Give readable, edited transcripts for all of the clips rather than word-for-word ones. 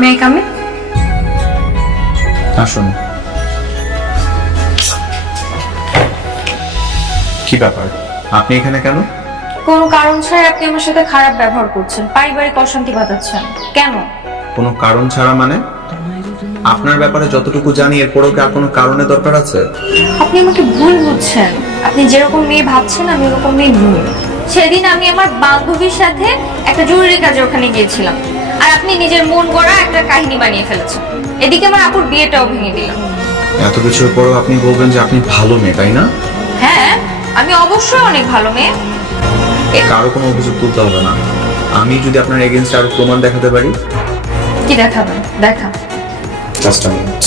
May I come in? আসুন। কি ব্যাপার, আপনি এখানে কেন? কোনো কারণ ছাড়া আপনি আমার সাথে খারাপ ব্যবহার করছেন, পারিবারিক অশান্তি বাঁধাচ্ছেন। কেন? কোনো কারণ ছাড়া মানে? আপনার ব্যাপারে যতটুকু জানি এরপরও কি আর কোনো কারণে দরকার আছে? আপনি আমাকে ভুল বুঝছেন। আপনি যেরকম মেয়ে ভাবছেন আমি ওরকম মেয়ে নই। সেদিন আমি আমার বান্ধবীর সাথে একটা জরুরি কাজে ওখানে গিয়েছিলাম, আর আপনি নিজের মন গড়া একটা কাহিনী বানিয়ে ফেলেছেন। এদিকে আমার আপুর বিয়েটাও ভেঙে দিলাম। এত কিছুর পরও আপনি বলবেন যে আপনি ভালো মেয়ে, তাই না? হ্যাঁ, আমি অবশ্যই অনেক ভালো মেয়ে। কারো কোনো অভিযোগ তুলতে হবে না। আমি যদি আপনার এগেইনস্ট আরো প্রমাণ দেখাতে পারি। কি দেখাবেন? দেখা। Just a minute.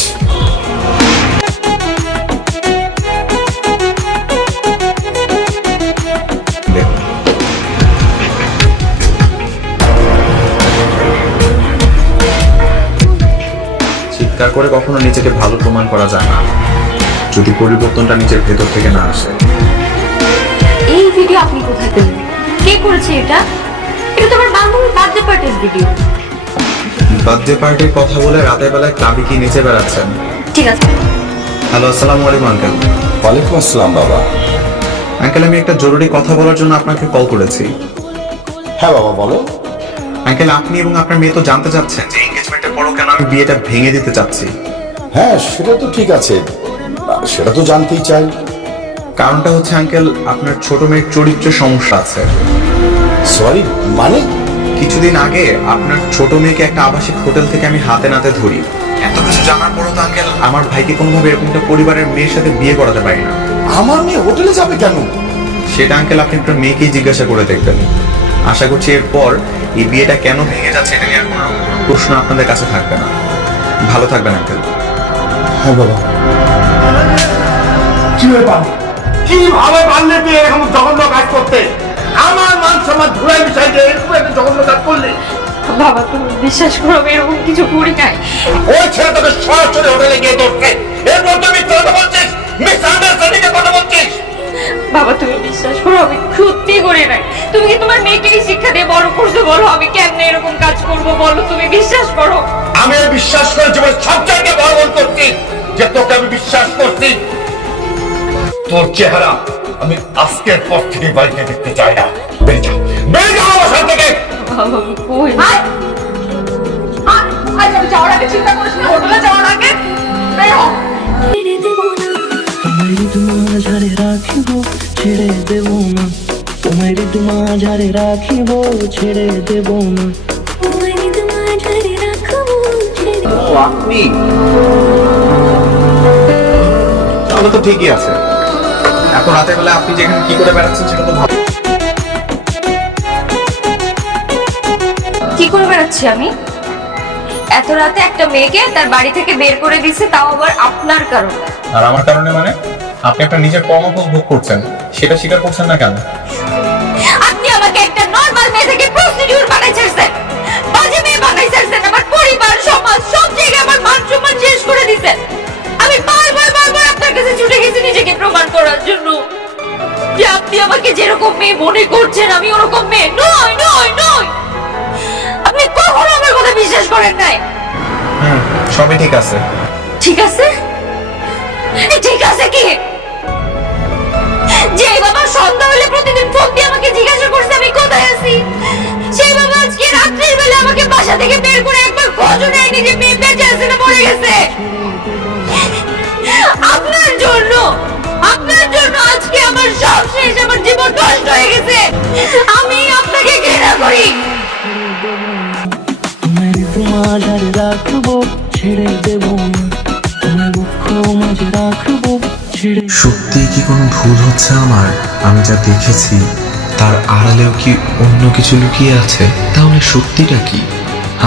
চিৎকার করে কখনো নিজেকে ভালো প্রমাণ করা যায় না যদি পরিবর্তনটা নিজের ভেতর থেকে না আসে। এই ভিডিও আপনি কোথায় পেলেন? কে করেছে এটা? এটা তো আমার বান্ধবীর বার্থডে পার্টির ভিডিও। বার্থডে পার্টির কথা বলে রাতের বেলায় ক্লাবে কি নিচে বেড়াচ্ছেন? ঠিক আছে। হ্যালো, আসসালামু আলাইকুম আঙ্কেল। ওয়ালাইকুম আসসালাম বাবা। আঙ্কেল, আমি একটা জরুরি কথা বলার জন্য আপনাকে কল করেছি। হ্যাঁ বাবা, বলো। আঙ্কেল, আপনি এবং আপনার মেয়ে তো জানতে চাচ্ছেন যে এনগেজমেন্টের পরও কেন আমি বিয়েটা ভেঙে দিতে চাচ্ছি। হ্যাঁ, সেটা তো ঠিক আছে, সেটা তো জানতেই চাই। কারণটা হচ্ছে আঙ্কেল, আপনার ছোট মেয়ের চরিত্রের সমস্যা আছে। সরি, মানে? কিছুদিন আগে আপনার ছোট মেয়েকে একটা আবাসিক হোটেল থেকে আমি হাতে নাতে ধরি। এত কিছু জানার পরও তো আঙ্কেল আমার ভাইকে কোনোভাবে এরকম একটা পরিবারের মেয়ের সাথে বিয়ে করাতে পারি না। আমার মেয়ে হোটেলে যাবে কেন? সেটা আঙ্কেল আপনি আপনার মেয়েকেই জিজ্ঞাসা করে দেখবেন। আশা করছি এরপর এই বিয়েটা কেন ভেঙে যাচ্ছে এটা নিয়ে আর কোনো প্রশ্ন আপনাদের কাছে থাকবে না। ভালো থাকবেন আঙ্কেল। হ্যাঁ বাবা। কি ব্যাপার? কিভাবে পারলে তুই এরকম জঘন্য কাজ করতে? আমার মান সম্মান ধুলাই বিষয় দিয়ে এরকম একটা জঘন্য কাজ করলি? বাবা, তুমি বিশ্বাস করো আমি এরকম কিছু করি নাই। ওই ছেলে তোকে সরাসরি হোটেলে গিয়ে ধরছে, এরপর তুমি কথা বলছিস, মিসআন্ডারস্ট্যান্ডিং এর কথা বলছিস। বাবা, তুমি বিশ্বাস করো আমি সত্যি করি নাই। তুমি কি তোমার মেয়েকে এই শিক্ষা দিয়ে বড় করছো? বলো আমি কেমনে এরকম কাজ করবো, বলো। তুমি বিশ্বাস করো। আমি বিশ্বাস করে জীবনের সব জায়গায় বড় বড় করছি যে তোকে আমি বিশ্বাস করছি। তোর চেহারা আমি আজকের পর থেকে বাড়িতে দেখতে চাই না। বেরিয়ে যা, বেরিয়ে যা আমার সাথে থেকে। বাবা, কই আমি যাওয়ার আগে চিন্তা করিস না, হোটেলে যাওয়ার আগে বের হও। ঝাড়ে রাখিব ছেড়ে দেব না, তোমার তোমা ঝাড়ে রাখিব ছেড়ে দেব না। আপনি তাহলে তো ঠিকই আছে। এত রাতের বেলা আপনি যেখানে কি করে বেড়াচ্ছেন সেটা তো ভালো। কি করে বেড়াচ্ছি আমি? এত রাতে একটা মেয়েকে তার বাড়ি থেকে বের করে দিছে, তাও আবার আপনার কারণে। আর আমার কারণে মানে? আপনি একটা নিজের কর্মফল ভোগ করছেন, সেটা স্বীকার করছেন না কেন? আপনি আমাকে একটা নরমাল মেয়ে থেকে প্রস্টিটিউট বানাই ছাড়ছেন, বাজে মেয়ে বানাই ছাড়ছেন। আমার পরিবার, সমাজ, সব জায়গায় আমার মান সম্মান শেষ করে দিছেন। আমি বারবার আপনার কাছে ছুটে গেছি নিজেকে প্রমাণ করার জন্য যে আপনি আমাকে যেরকম মেয়ে মনে করছেন আমি ওরকম মেয়ে নই। আপনি কখনো আমার কথা বিশ্বাস করেন নাই। সবই ঠিক আছে। ঠিক আছে? ঠিক আছে কি? যে বাবা সন্ধ্যা হলে প্রতিদিন ফোন দিয়ে আমাকে জিজ্ঞাসা করছে আমি কোথায় আছি, সেই বাবা আজকে রাত্রির বেলা আমাকে বাসা থেকে বের করে একবার খোঁজও নেয়নি যে মেয়ে বেঁচে আছে না মরে গেছে। আপনার জন্য আজকে আমার সব শেষ, আমার জীবন নষ্ট হয়ে গেছে। আমি আপনাকে ঘৃণা করি। তোমার তোমা ঝাড়ে রাখবো ছেড়ে দেব না, তোমার দুঃখ মাঝে রাখবো ছেড়ে। সত্যি কি কোনো ভুল হচ্ছে আমার? আমি যা দেখেছি তার আড়ালেও কি অন্য কিছু লুকিয়ে আছে? তাহলে সত্যিটা কি?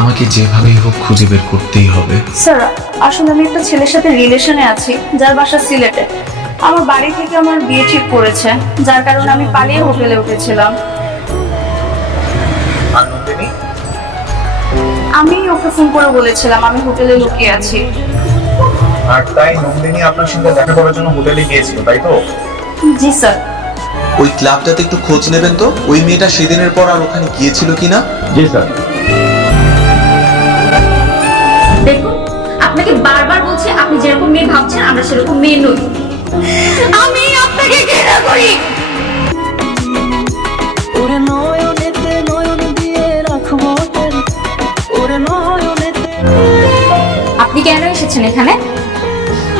আমাকে যেভাবেই হোক খুঁজে বের করতেই হবে। স্যার, আসলে আমি একটা ছেলের সাথে রিলেশনে আছি যার বাসা সিলেটে। আমার বাড়ি থেকে আমার বিয়ে ঠিক করেছে, যার কারণে আমি পালিয়ে হোটেলে উঠেছিলাম। আমি ওকে ফোন করে বলেছিলাম আমি হোটেলে লুকিয়ে আছি। আর তাই নন্দিনী আপনার সঙ্গে দেখা করার জন্য হোটেলে গিয়েছিল, তাই তো? জি স্যার। ওই ক্লাবটাতে একটু খোঁজ নেবেন তো, ওই মেয়েটা সেদিনের পর আর ওখানে গিয়েছিল কিনা। জি স্যার। যেরকম মেয়ে ভাবছেন আমরা সেরকম মেয়ে নই। আমি আপনাকে ঘৃণা করি। ওরে নয়নেতে নয়ন দিয়ে রাখবো তোরে, ওরে নয়নেতে। আপনি কেন এসেছেন এখানে?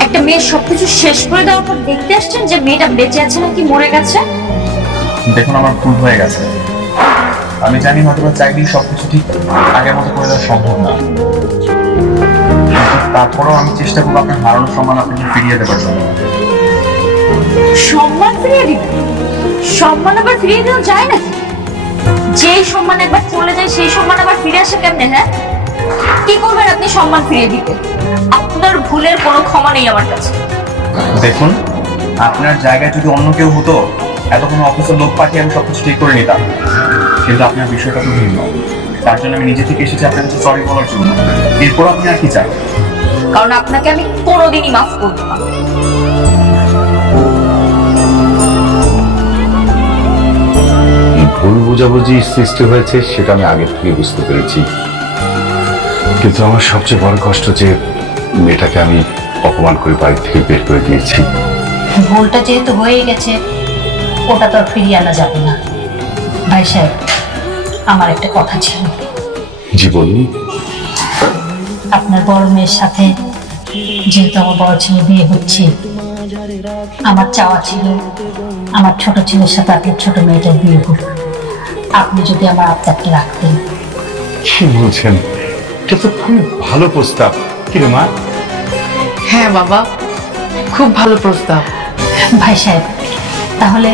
একটা মেয়ের সবকিছু শেষ করে দেওয়ার পর দেখতে আসছেন যে মেয়েটা বেঁচে আছে নাকি মরে গেছে? দেখুন, আমার ভুল হয়ে গেছে। আমি জানি হয়তো চাইলেই সবকিছু ঠিক আগের মতো করে দেওয়া সম্ভব না, তারপরেও আমি চেষ্টা করবো আপনার হারানোর সম্মান আপনাকে ফিরিয়ে দেওয়ার জন্য। সম্মান ফিরিয়ে দিবেন? সম্মান আবার ফিরিয়ে দেওয়া যায় নাকি? যে সম্মান একবার চলে যায় সেই সম্মান আবার ফিরে আসে কেমনে? হ্যাঁ, কি করবেন আপনি সম্মান ফিরিয়ে দিতে? আপনার ভুলের কোনো ক্ষমা নেই আমার কাছে। দেখুন, আপনার জায়গায় যদি অন্য কেউ হতো এতক্ষণ অফিসের লোক পাঠিয়ে আমি সবকিছু ঠিক করে নিতাম, কিন্তু আপনার বিষয়টা তো ভিন্ন। তার জন্য আমি নিজে থেকে এসেছি আপনার কাছে সরি বলার জন্য। এরপর আপনি আর কি চান? কারণ আপনাকে আমি কোনোদিনই মাফ করবো না। ভুল বোঝাবুঝি সৃষ্টি হয়েছে সেটা আমি আগে থেকে বুঝতে পেরেছি, কিন্তু আমার সবচেয়ে বড় কষ্ট যে মেয়েটাকে আমি অপমান করে বাড়ি থেকে বের করে দিয়েছি। ভুলটা যেহেতু হয়ে গেছে ওটা তো আর ফিরিয়ে আনা যাবে না। ভাই সাহেব, আমার একটা কথা ছিল। জি বলুন। আপনার বড় মেয়ের সাথে যেহেতু আমার বড় ছেলে বিয়ে হচ্ছে, আমার চাওয়া ছিল আমার ছোট ছেলের সাথে আপনার ছোট মেয়েটার বিয়ে হোক। আপনি যদি আমার আবদারটা রাখতেন। কি বলছেন? এটা তো খুব ভালো প্রস্তাব। কি রে মা? হ্যাঁ বাবা, খুব ভালো প্রস্তাব। ভাই সাহেব, তাহলে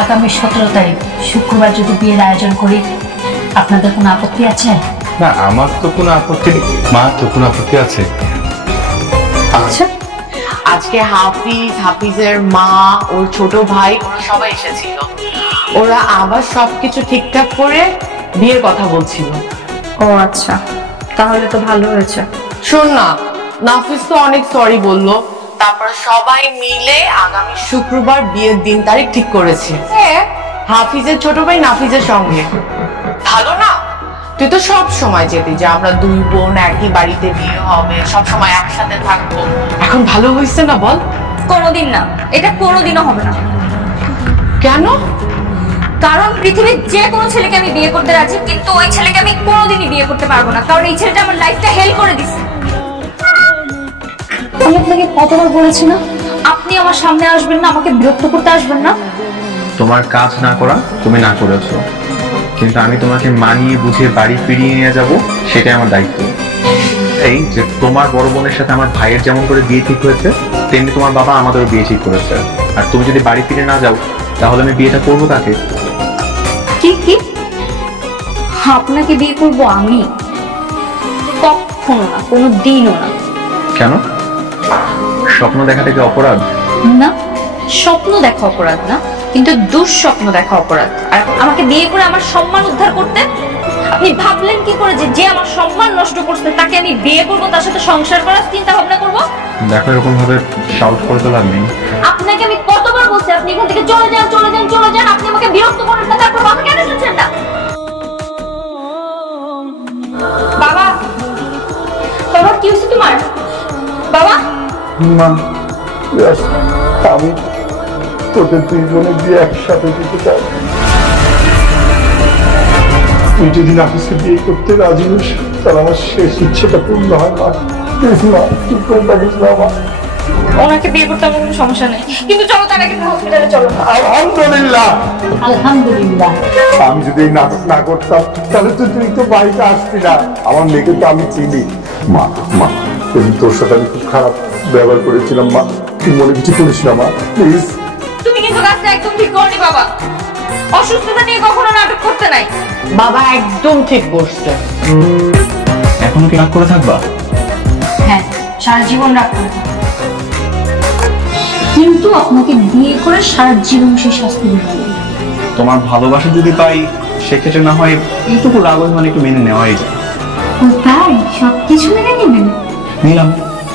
আগামী 17 তারিখ শুক্রবার যদি বিয়ের আয়োজন করি, আপনাদের কোনো আপত্তি আছে? না, আমার তো কোনো আপত্তি নেই। মা, তো কোনো আপত্তি আছে? আচ্ছা, আজকে হাফিজের মা, ওর ছোট ভাই, ওরা সবাই এসেছিল। ওরা আবার সবকিছু ঠিকঠাক করে বিয়ের কথা বলছিল। ও আচ্ছা, তাহলে তো ভালো হয়েছে। শোন না, নাফিস তো অনেক সরি বললো, তারপরে সবাই মিলে আগামী শুক্রবার বিয়ের দিন তারিখ ঠিক করেছে। হ্যাঁ, হাফিজের ছোট ভাই নাফিজের সঙ্গে। ভালো না? তুই তো সব সময় যেতি যে আমরা দুই বোন একই বাড়িতে বিয়ে হবে, সব সময় একসাথে থাকবো। এখন ভালো হয়েছে না বল? কোনোদিন না, এটা কোনোদিনও হবে না। কেন? কারণ পৃথিবীর যে কোনো ছেলেকে আমি বিয়ে করতে রাজি, কিন্তু ওই ছেলেকে আমি কোনোদিনই বিয়ে করতে পারবো না, কারণ এই ছেলেটা আমার লাইফটা হেল করে দিছে। আমি আপনাকে কতবার বলেছি না আপনি আমার সামনে আসবেন না, আমাকে বিরক্ত করতে আসবেন না। তোমার কাজ না করা তুমি না করেছো, কিন্তু আমি তোমাকে মানিয়ে বুঝিয়ে বাড়ি ফিরিয়ে নিয়ে যাব, সেটাই আমার দায়িত্ব। এই যে তোমার বড় বোনের সাথে আমার ভাইয়ের যেমন করে বিয়ে ঠিক হয়েছে, তেমনি তোমার বাবা আমাদেরও বিয়ে ঠিক করেছে। আর তুমি যদি বাড়ি ফিরে না যাও তাহলে আমি বিয়েটা করবো কাকে? কি কি? আপনাকে বিয়ে করবো আমি? কখনো না, কোনো দিনও না। কেন? স্বপ্ন দেখা থেকে অপরাধ? না, স্বপ্ন দেখা অপরাধ না, কিন্তু দুঃস্বপ্ন দেখা অপরাধ। আর আমাকে বিয়ে করে আমার সম্মান উদ্ধার করতে আপনি ভাবলেন কি করে যে যে আমার সম্মান নষ্ট করছে তাকে আমি বিয়ে করবো, তার সাথে সংসার করার চিন্তা ভাবনা করবো? দেখো, এরকম ভাবে শাউট করে তো লাভ নেই। আপনাকে আমি কতবার বলছি আপনি এখান থেকে চলে যান, চলে যান, চলে যান। আপনি আমাকে বিরক্ত করেন না, তারপর বাবা কেন শুনছেন না? বাবা, বাবা কি হয়েছে তোমার? বাবা, মা, আমি তোদের দুইজনে বিয়ে একসাথে দিতে চাই। তুই যদি নাফিসকে বিয়ে করতে রাজি হোস তাহলে আমার শেষ ইচ্ছেটা পূর্ণ হয়। মা প্লিজ, মা ঠিক করে থাকিস না। মা, ওনাকে বিয়ে করতে আমার কোনো সমস্যা নেই, কিন্তু চলো তার আগে হসপিটালে চলো। আলহামদুলিল্লাহ। আলহামদুলিল্লাহ। আমি যদি এই নাটক না করতাম তাহলে তো তুই তো বাড়িতে আসতি না। আমার মেয়েকে তো আমি চিনি। মা, মা, সেদিন তোর সাথে আমি খুব খারাপ ব্যবহার করেছিলাম। মা, তুই মনে কিছু করিস না। মা প্লিজ। তুমি কিন্তু কাজটা একদম ঠিক করনি বাবা। অসুস্থতা নিয়ে কখনো নাটক করতে নাই। বাবা একদম ঠিক করছে। এখনো কি রাগ করে থাকবা? হ্যাঁ, সারা জীবন রাখতে হবে। কিন্তু আপনাকে বিয়ে করে সারা জীবন সেই শাস্তি দিতে হবে। তোমার ভালোবাসা যদি পাই সেক্ষেত্রে না হয় এইটুকু রাগ মানে একটু মেনে নেওয়াই যায়। ও তাই? সবকিছু মেনে নেবেন? নিলাম।